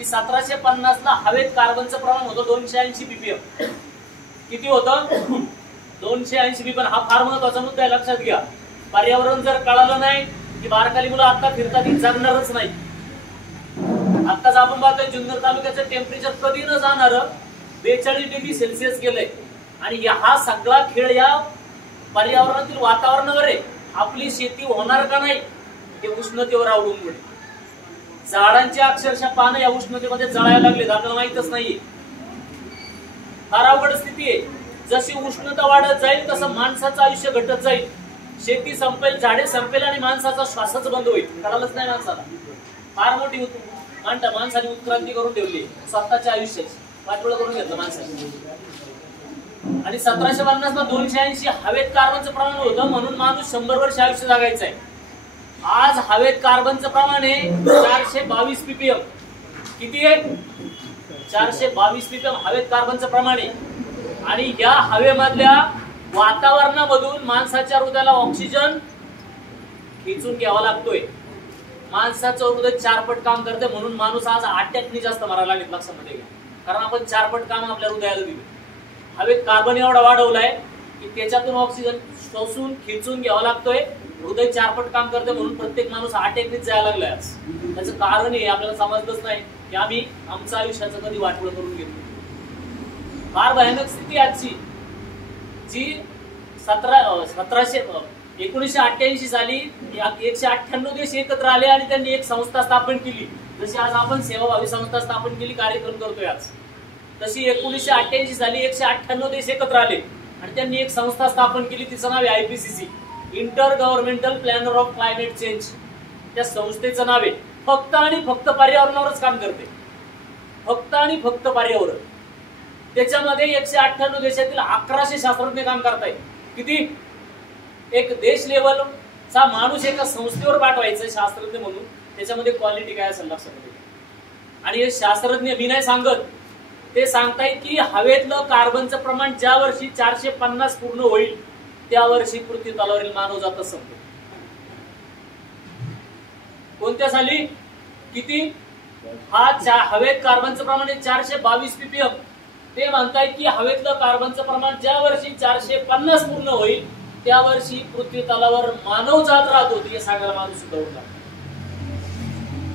की 1750 ला हवेत कार्बनचं प्रमाण होतं 280 ppm. किती होतं? 280 ppm. हा फार महत्वाचा मुद्दा आहे, लक्षात घ्या. पर्यावरण जर कळालं नाही की बारकाली मुलं आता फिरतात ती जगणारच नाही. आताच आपण पाहतोय जुन्नर तालुक्याचं टेम्परेचर कधी न जाणार 42 डिग्री सेल्सिअस गेलंय. आणि हा सगळा खेळ या पर्यावरणातील वातावरणावर आहे. आपली शेती होणार का नाही हे उष्णतेवर अवलंबून. झाडांची अक्षरशः पानं या उष्णतेमध्ये जळायला लागले, आपल्याला माहितच नाहीये. फार अवघड स्थिती आहे. जशी उष्णता वाढत जाईल तसं माणसाचं आयुष्य घटत जाईल. शेती संपेल, झाडे संपेल आणि माणसाचा श्वासच बंद होईल. कळालंच नाही माणसाला. फार मोठी माणसाने उत्क्रांती करून ठेवली स्वतःच्या आयुष्याची. वाटोळं करून घेतलं माणसाने. आणि 1750 ला 280 हवेत कार्बनचं प्रमाण होतं, म्हणून माणूस 100 वर्ष आयुष्य जगायचं आहे. आज हवेत कार्बनचं प्रमाण आहे 422 ppm. किती आहे? 422 ppm हवेत कार्बनचं प्रमाण आहे. आणि या हवेमधल्या वातावरणामधून माणसाच्या हृदयाला ऑक्सिजन खेचून घ्यावा लागतोय. माणसाचं हृदय 4 पट काम करते, म्हणून माणूस आज अटॅकनी जास्त मरायला लागेल. लक्षामध्ये घ्या, कारण आपण 4 पट काम आपल्या हृदयाला दिले. हवेत कार्बन एवढा वाढवलाय की त्याच्यातून ऑक्सिजन शोषून खेचून घ्यावा लागतोय. हृदय 4 पट काम करते, म्हणून प्रत्येक माणूस अटॅकनीच जायला लागलाय. त्याचं कारण हे आपल्याला समजलंच नाही की आम्ही आमचं आयुष्याचं कधी वाटोळं करून घेतो. फार भयानक स्थिती आजची, जी 1988 साली 198 देश एकत्र आले आणि त्यांनी एक संस्था स्थापन केली. जशी आज आपण सेवाभावी संस्था स्थापन केली, कार्यक्रम करतोय आज, तशी 1988 साली 198 देश एकत्र आले आणि त्यांनी एक संस्था स्थापन केली. तिचं नाव आहे IPCC, intergovernmental planner of climate change. त्या संस्थेचं नाव आहे. फक्त आणि फक्त पर्यावरणावरच काम करते, फक्त आणि फक्त पर्यावरण. त्याच्यामध्ये 198 देशातील 1100 शास्त्रज्ञ काम करतायत. किती? एक देश लेवलचा माणूस एका संस्थेवर पाठवायचं शास्त्रज्ञ म्हणून, त्याच्यामध्ये क्वालिटी काय असेल लक्षात ठेवा. आणि हे शास्त्रज्ञ मी नाही सांगत, ते सांगतायत की हवेतलं कार्बनचं प्रमाण ज्या वर्षी 450 पूर्ण होईल त्या वर्षी पृथ्वी तलावरील मानवजात संपेल. कोणत्या साली? किती? हवेत कार्बनचं प्रमाण 422 ppm. ते म्हणतायत की हवेतलं कार्बनचं प्रमाण ज्या वर्षी 450 पूर्ण होईल त्या वर्षी पृथ्वी तलावर मानवजात राहत होती हे सांगायला माणूस सुद्धा होता.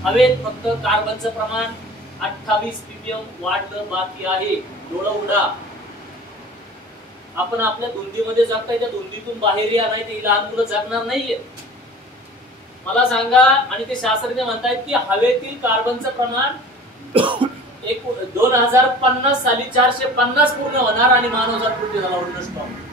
हवेत फक्त कार्बनचं प्रमाण 28 ppm वाढलं बाकी आहे. डोळं उघडा. आपण आपल्या धुंदीमध्ये जगताय, त्या धुंदीतून बाहेर या, नाही ते लहान मुलं जगणार नाहीये. मला सांगा. आणि ते शास्त्रज्ञ म्हणतायत की हवेतील कार्बनचं प्रमाण 2050 साली 450 पूर्ण होणार आणि मानवजात पृथ्वी तलावर नष्ट होणार.